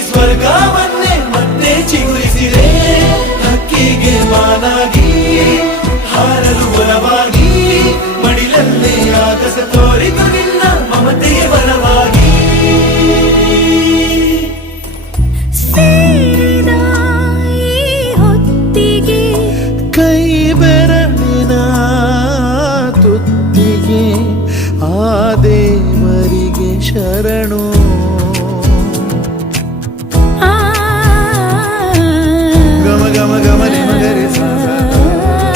ಸ್ವರ್ಗವನ್ನೇ ಮತ್ತೆ ಚಿಗುರಿಸಿದೆ. ಹಕ್ಕಿಗೆ ಮಾನಾಗಿ ಹಾರಲು ಬಲವಾಗಿ ಮಡಿಲಲ್ಲೇ ಆಗಸ ತೋರಿತು ನಿನ್ನ ಮಮತೆಯ ಬಲವಾಗಿ. ಸೇರಿದ ಈ ಹೊತ್ತಿಗೆ ಕೈ ಬೆರಳಿನ ತುತ್ತಿಗೆ ಆ ದೇವರಿಗೆ ಶರಣ